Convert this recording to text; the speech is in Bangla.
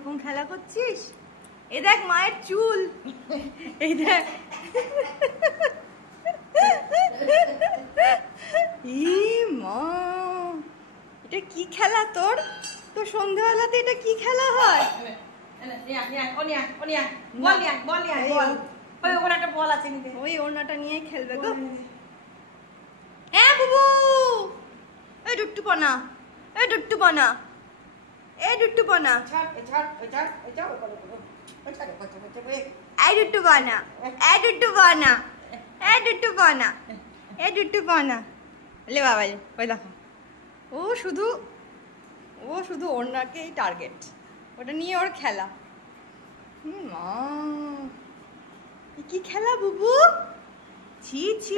এরকম খেলা করছিস? এই দেখ মায়ের চুল, এই দেখ মা, এটা কি খেলা তোর? তোর সন্ধ্যাবেলাতে এটা কি খেলা হয়? ওই ওড়নাটা নিয়ে খেলবে গো। হ্যাঁ বুবু, এই ডুট্টুপনা, এই ডুট্টুপনা, এই ডুট্টুপনা, এই ডুট্টুপনা, এই ডুট্টুপনা, এই ডুট্টুপনা, এই ডুট্টুপনা। লে বাবা, ওই দেখো, ও শুধু ওড়নাকেই টার্গেট, ওটা নিয়ে ওর খেলা। মা, কি খেলা বুবু? ছি ছি।